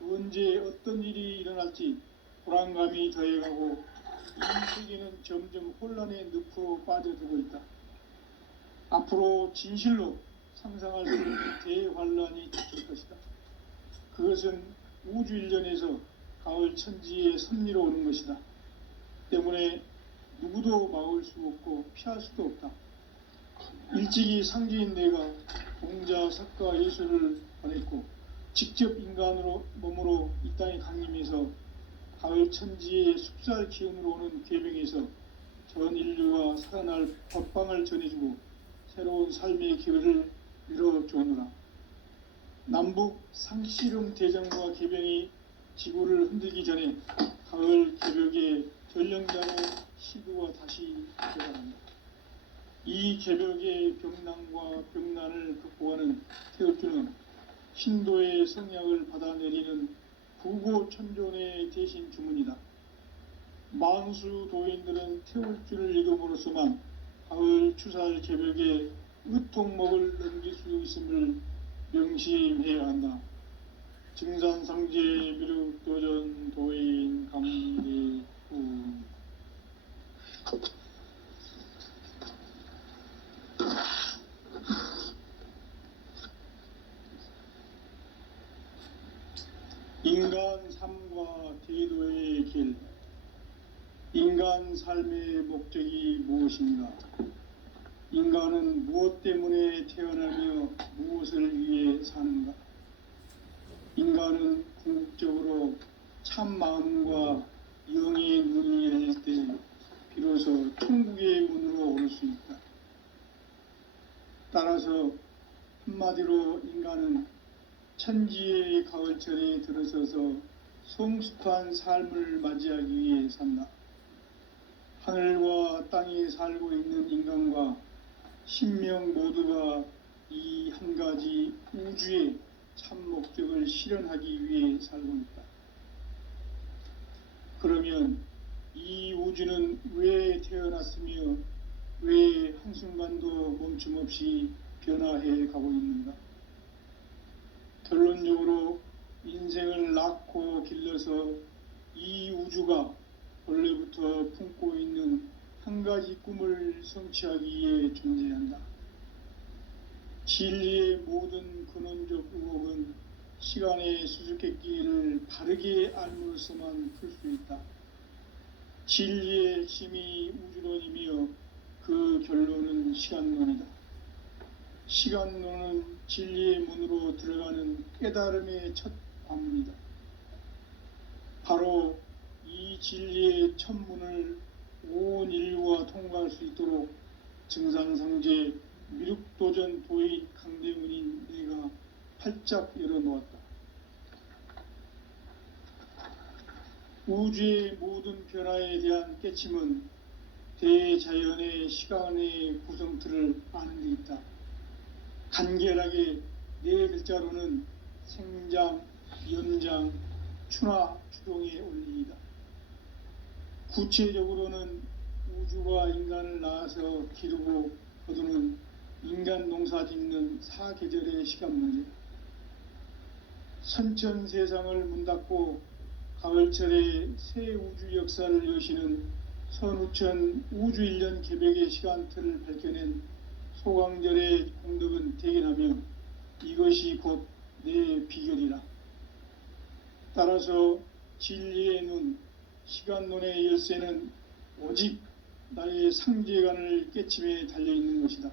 언제 어떤 일이 일어날지 불안감이 더해가고 이 세계는 점점 혼란의 늪으로 빠져들고 있다. 앞으로 진실로 상상할 수 없는 대환란이 닥칠 것이다. 그것은 우주 일련에서 가을 천지의 섭리로 오는 것이다. 때문에 누구도 막을 수 없고 피할 수도 없다. 일찍이 상제인 내가 공자, 석가, 예수를 보냈고 직접 인간으로 몸으로 이 땅에 강림해서 가을 천지의 숲살 기운으로 오는 계명에서 전 인류가 살아날 법방을 전해주고 새로운 삶의 기회를 이뤄주오노라. 남북 상씨름 대전과 개병이 지구를 흔들기 전에 가을 개벽의 전령장의 시도가 다시 개발한다. 이 개벽의 병난과 병난을 극복하는 태극주는 신도의 성약을 받아내리는 부고천존의 대신 주문이다. 만수 도인들은 태울주를 읽음으로써만 가을 추살 개벽에 의통목을 넘길 수 있음을 명심해야 한다. 증산상제 미륵도전 도인 강대후. 인간 삶과 대도의 길. 인간 삶의 목적이 무엇인가? 인간은 무엇 때문에 태어나며 무엇을 위해 사는가? 인간은 궁극적으로 참 마음과 영의 눈이 열릴 때 비로소 천국의 문으로 오를 수 있다. 따라서 한마디로 인간은 천지의 가을철에 들어서서 성숙한 삶을 맞이하기 위해 산다. 하늘과 땅에 살고 있는 인간과 신명 모두가 이 한 가지 우주의 참 목적을 실현하기 위해 살고 있다. 그러면 이 우주는 왜 태어났으며 왜 한순간도 멈춤없이 변화해 가고 있는가? 결론적으로 인생을 낳고 길러서 이 우주가 원래부터 품고 있는 한 가지 꿈을 성취하기 위해 존재한다. 진리의 모든 근원적 의혹은 시간의 수수께끼를 바르게 알므로서만 풀 수 있다. 진리의 핵심이 우주론이며 그 결론은 시간론이다. 시간론은 진리의 문으로 들어가는 깨달음의 첫 관문이다. 바로 이 진리의 첫 문을 온 인류가 통과할 수 있도록 증산상제 미륵도전 도의 강대문인 내가 활짝 열어놓았다. 우주의 모든 변화에 대한 깨침은 대자연의 시간의 구성틀을 아는 데 있다. 간결하게 네 글자로는 생장, 연장, 추나 추동의 원리이다. 구체적으로는 우주가 인간을 낳아서 기르고 거두는 인간 농사 짓는 사계절의 시간 문제. 선천 세상을 문닫고 가을철에 새 우주 역사를 여시는 선우천 우주 1년 개백의 시간틀을 밝혀낸 소강절의 공덕은 대견하며 이것이 곧 내 비결이라. 따라서 진리의 눈, 시간론의 열쇠는 오직 나의 상제관을 깨침에 달려있는 것이다.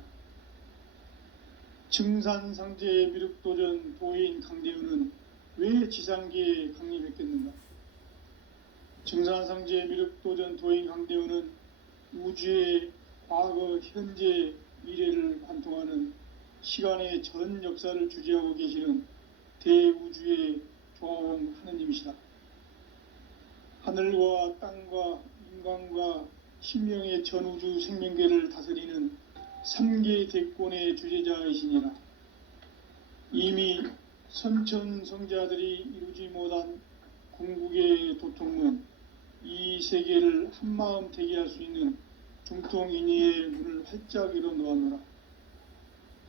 증산상제의 미륵도전 도인 강대우는 왜 지상계에 강림했겠는가? 증산상제의 미륵도전 도인 강대우는 우주의 과거, 현재, 미래를 관통하는 시간의 전 역사를 주재하고 계시는 대우주의 조화원 하느님이시다. 하늘과 땅과 인간과 신명의 전우주 생명계를 다스리는 3계 대권의 주재자이시니라. 이미 선천성자들이 이루지 못한 궁극의 도통은 이 세계를 한마음 되게 할 수 있는 중통인의의 문을 활짝 열어 놓았노라.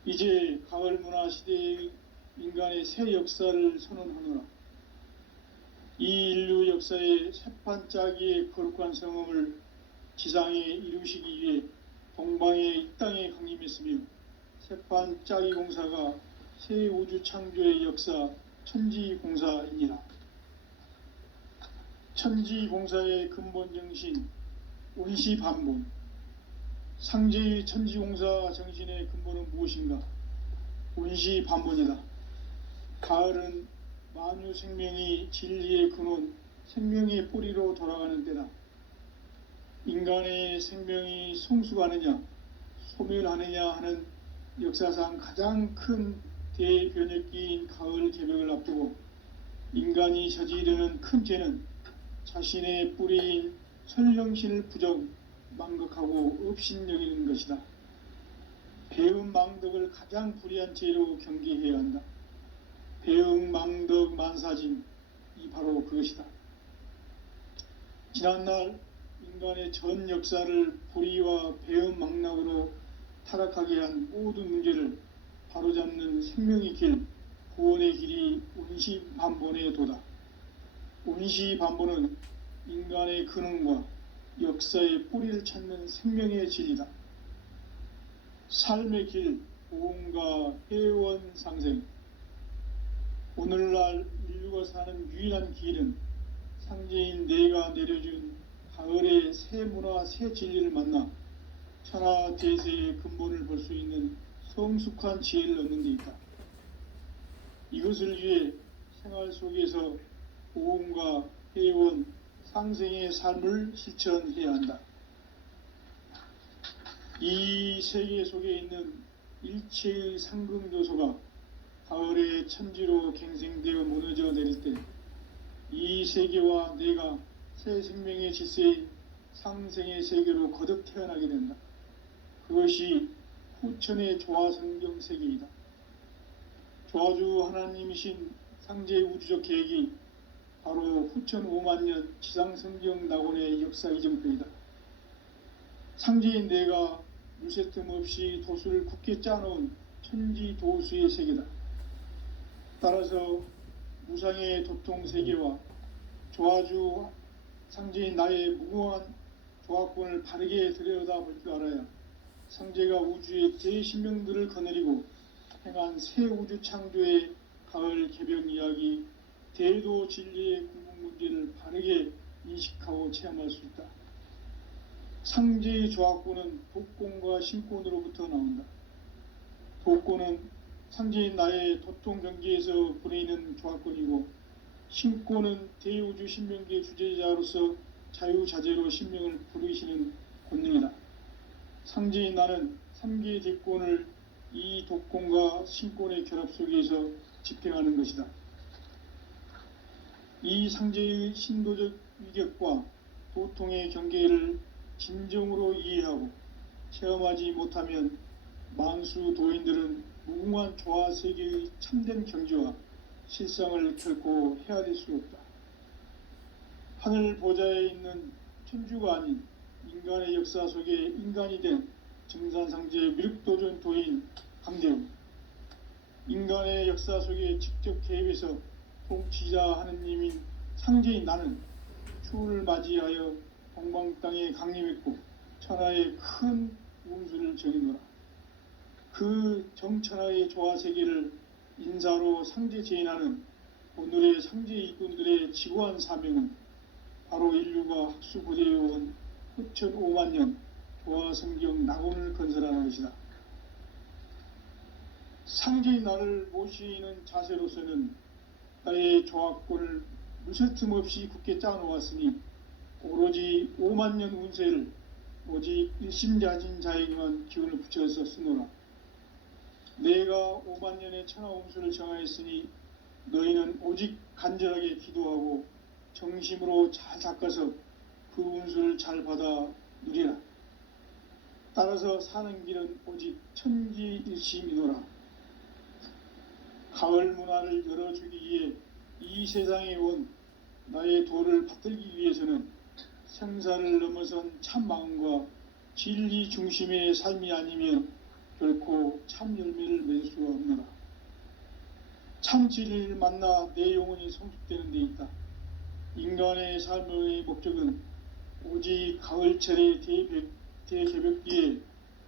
이제 가을 문화 시대의 인간의 새 역사를 선언하노라. 이 인류 역사의 새판짜기의 거룩한 성음을 지상에 이루시기 위해 동방의 이 땅에 강림했으며 새판짜기 공사가 새 우주 창조의 역사 천지공사이니라. 천지공사의 근본 정신 온시반본. 상제의 천지공사 정신의 근본은 무엇인가? 온시반본이다. 가을은 만유 생명이 진리의 근원, 생명의 뿌리로 돌아가는 때다. 인간의 생명이 성숙하느냐, 소멸하느냐 하는 역사상 가장 큰 대변혁기인 가을 개벽을 앞두고 인간이 저지르는 큰 죄는 자신의 뿌리인 설령신을 부정, 망극하고 업신여기는 것이다. 배음 망덕을 가장 불의한 죄로 경계해야 한다. 배음 망덕 만사짐, 이 바로 그것이다. 지난날 인간의 전 역사를 불의와 배음 망락으로 타락하게 한 모든 문제를 바로잡는 생명의 길, 구원의 길이 온시반본의 도다. 온시반본은 인간의 근원과 역사의 뿌리를 찾는 생명의 진리다. 삶의 길, 보험과 회원 상생. 오늘날 인류가 사는 유일한 길은 상제인 내가 내려준 가을의 새 문화, 새 진리를 만나 천하 대세의 근본을 볼 수 있는 성숙한 지혜를 얻는 데 있다. 이것을 위해 생활 속에서 보험과 회원, 상생의 삶을 실천해야 한다. 이 세계 속에 있는 일체의 상금요소가 가을의 천지로 갱생되어 무너져 내릴 때 이 세계와 내가 새 생명의 질서인 상생의 세계로 거듭 태어나게 된다. 그것이 후천의 조화성경 세계이다. 조화주 하나님이신 상제의 우주적 계획이 바로 후천 5만년 지상성경 낙원의 역사 이정표이다. 상제인 내가 물새틈 없이 도수를 굳게 짜놓은 천지도수의 세계다. 따라서 무상의 도통 세계와 조화주 상제인 나의 무궁한 조화권을 바르게 들여다볼 줄 알아야 상제가 우주의 대신명들을 거느리고 행한 새 우주 창조의 가을 개변 이야기, 대도 진리의 궁극 문제를 바르게 인식하고 체험할 수 있다. 상제의 조화권은 독권과 신권으로부터 나온다. 독권은 상제인 나의 도통 경계에서 보내는 조화권이고, 신권은 대우주 신명계 주제자로서 자유자재로 신명을 부르시는 권능이다. 상제인 나는 3개의 대권을 이 독권과 신권의 결합 속에서 집행하는 것이다. 이 상제의 신도적 위격과 도통의 경계를 진정으로 이해하고 체험하지 못하면 만수 도인들은 무궁한 조화 세계의 참된 경지와 실상을 결코 헤아릴 수 없다. 하늘 보좌에 있는 천주가 아닌 인간의 역사 속에 인간이 된 증산상제 미륵도전 도인 강대웅, 인간의 역사 속에 직접 개입해서 통치자 하느님인 상제인 나는 추운을 맞이하여 동방 땅에 강림했고 천하의 큰 운수를 정해노라. 그 정천하의 조화 세계를 인사로 상제 제인하는 오늘의 상제 일꾼들의 지고한 사명은 바로 인류가 학수 고대해온 후천 5만 년 조화 성경 낙원을 건설하는 것이다. 상제인 나를 모시는 자세로서는 나의 조합권을 무설틈 없이 굳게 짜놓았으니 오로지 5만 년 운세를 오직 일심자진 자에게만 기운을 붙여서 쓰노라. 내가 5만 년의 천하 운수를 정하였으니 너희는 오직 간절하게 기도하고 정심으로 잘 닦아서 그 운수를 잘 받아 누리라. 따라서 사는 길은 오직 천지일심이노라. 가을 문화를 열어주기 위해 이 세상에 온 나의 도를 받들기 위해서는 생사를 넘어선 참 마음과 진리 중심의 삶이 아니면 결코 참 열매를 맺을 수가 없노라. 참 진리를 만나 내 영혼이 성숙되는 데 있다. 인간의 삶의 목적은 오직 가을철의 대개벽 뒤에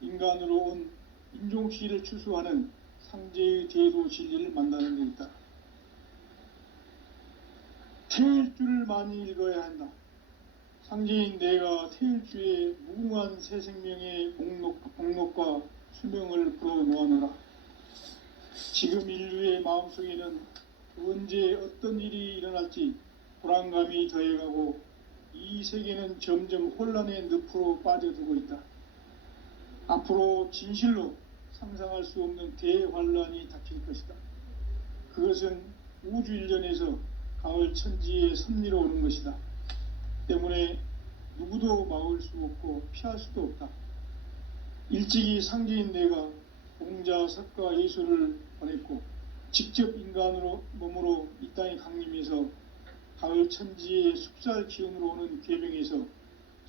인간으로 온 인종시를 추수하는 상제의 대도 진리를 만나는 데 있다. 태일주를 많이 읽어야 한다. 상제인 내가 태일주의 무궁한 새 생명의 목록과 수명을 불어놓아노라. 지금 인류의 마음속에는 언제 어떤 일이 일어날지 불안감이 더해가고 이 세계는 점점 혼란의 늪으로 빠져들고 있다. 앞으로 진실로 상상할 수 없는 대환란이 닥칠 것이다. 그것은 우주 일전에서 가을 천지의 섭리로 오는 것이다. 때문에 누구도 막을 수 없고 피할 수도 없다. 일찍이 상제인 내가 공자, 석가, 예수를 보냈고 직접 인간으로 몸으로 이 땅에 강림해서 가을 천지의 숲살 기운으로 오는 궤병에서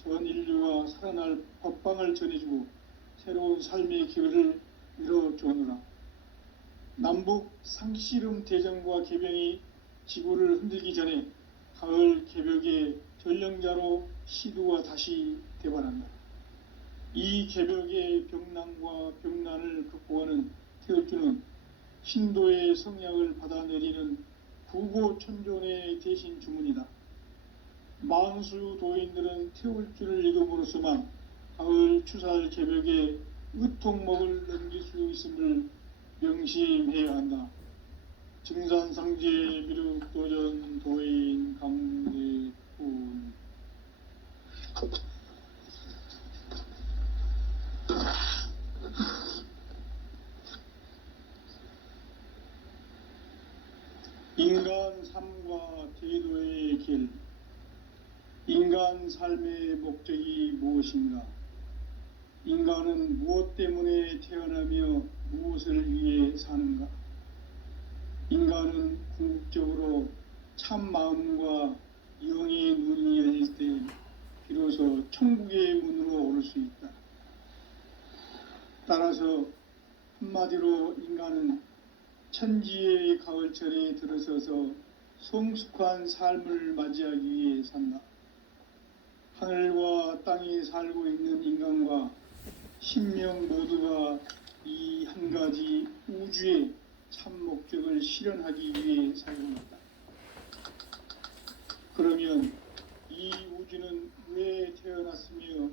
전 인류가 살아날 법방을 전해주고 새로운 삶의 기회를 열어주오노라. 남북 상씨름 대전과 개병이 지구를 흔들기 전에 가을 개벽의 전령자로 시두가 다시 대발한다. 이 개벽의 병난과 병난을 극복하는 태울주는 신도의 성약을 받아내리는 구고천존의 대신 주문이다. 만수 도인들은 태울주를 읽음으로써만 가을 추살 개벽의 의통목을 넘길 수 있음을 명심해야 한다. 증산상제 미륵도전 도인 강대훈. 인간 삶과 제도의 길. 인간 삶의 목적이 무엇인가? 인간은 무엇 때문에 태어나며 무엇을 위해 사는가? 인간은 궁극적으로 참 마음과 영의 눈이 열릴 때 비로소 천국의 문으로 오를 수 있다. 따라서 한마디로 인간은 천지의 가을철에 들어서서 성숙한 삶을 맞이하기 위해 산다. 하늘과 땅에 살고 있는 인간과 신명 모두가 이 한 가지 우주의 참 목적을 실현하기 위해 살고있다. 그러면 이 우주는 왜 태어났으며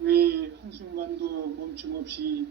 왜 한순간도 멈춤없이